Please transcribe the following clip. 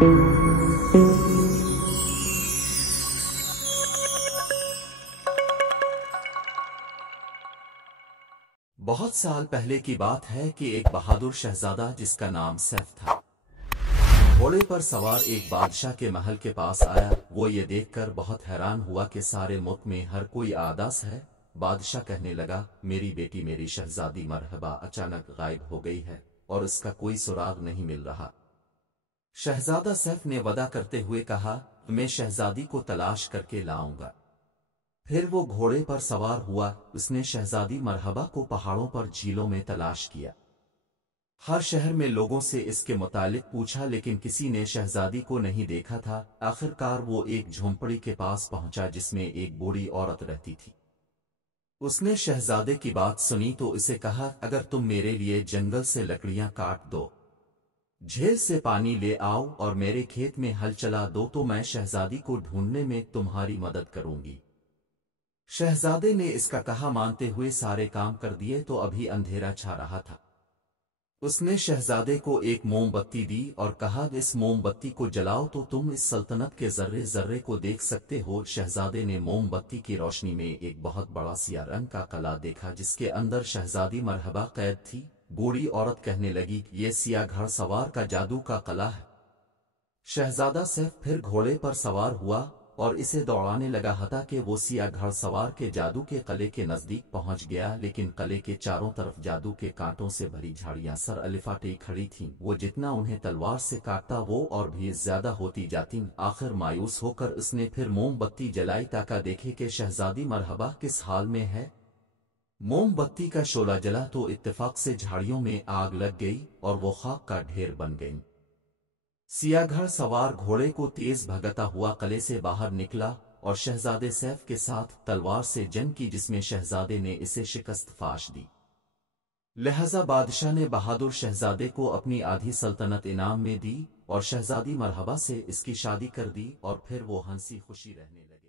بہت سال پہلے کی بات ہے کہ ایک بہادر شہزادہ جس کا نام سیف تھا گھوڑے پر سوار ایک بادشاہ کے محل کے پاس آیا۔ وہ یہ دیکھ کر بہت حیران ہوا کہ سارے ملک میں ہر کوئی عاداس ہے۔ بادشاہ کہنے لگا، میری بیٹی میری شہزادی مرحبا اچانک غائب ہو گئی ہے اور اس کا کوئی سراغ نہیں مل رہا۔ شہزادہ سیف نے وعدہ کرتے ہوئے کہا، میں شہزادی کو تلاش کر کے لاؤں گا۔ پھر وہ گھوڑے پر سوار ہوا۔ اس نے شہزادی مرحبا کو پہاڑوں پر جھیلوں میں تلاش کیا۔ ہر شہر میں لوگوں سے اس کے متعلق پوچھا لیکن کسی نے شہزادی کو نہیں دیکھا تھا۔ آخر کار وہ ایک جھونپڑی کے پاس پہنچا جس میں ایک بوڑھی عورت رہتی تھی۔ اس نے شہزادے کی بات سنی تو اسے کہا، اگر تم میرے لیے جنگل سے لکڑیاں کاٹ دو، جھیل سے پانی لے آؤ اور میرے کھیت میں ہل چلا دو تو میں شہزادی کو ڈھونڈنے میں تمہاری مدد کروں گی۔ شہزادے نے اس کا کہا مانتے ہوئے سارے کام کر دیے تو ابھی اندھیرا چھا رہا تھا۔ اس نے شہزادے کو ایک موم بتی دی اور کہا، اس موم بتی کو جلاؤ تو تم اس سلطنت کے ذرے ذرے کو دیکھ سکتے ہو۔ شہزادے نے موم بتی کی روشنی میں ایک بہت بڑا سیاہ رنگ کا قلعہ دیکھا جس کے اندر شہزادی مرحبا قید تھی۔ بوڑھی عورت کہنے لگی، یہ سیاہ گھڑ سوار کا جادو کا قلعہ ہے۔ شہزادہ سیف پھر گھوڑے پر سوار ہوا اور اسے دوڑانے لگا حتیٰ کہ وہ سیاہ گھڑ سوار کے جادو کے قلعے کے نزدیک پہنچ گیا، لیکن قلعے کے چاروں طرف جادو کے کانٹوں سے بھری جھاڑیاں سر الفاٹے کھڑی تھیں۔ وہ جتنا انہیں تلوار سے کاٹتا وہ اور بھی زیادہ ہوتی جاتیں۔ آخر مایوس ہو کر اس نے پھر موم بتی جلائی تاکہ دیکھے کہ شہزادی مرحبا کس حال میں ہے۔ موم بتی کا شعلہ جلا تو اتفاق سے جھاڑیوں میں آگ لگ گئی اور وہ خاک کا ڈھیر بن گئیں۔ سیاہ گھڑ سوار گھوڑے کو تیز بھگتا ہوا قلعے سے باہر نکلا اور شہزادے سیف کے ساتھ تلوار سے جنگ کی جس میں شہزادے نے اسے شکست فاش دی۔ لہذا بادشاہ نے بہادر شہزادے کو اپنی آدھی سلطنت انعام میں دی اور شہزادی مرحبا سے اس کی شادی کر دی اور پھر وہ ہنسی خوشی رہنے لگے۔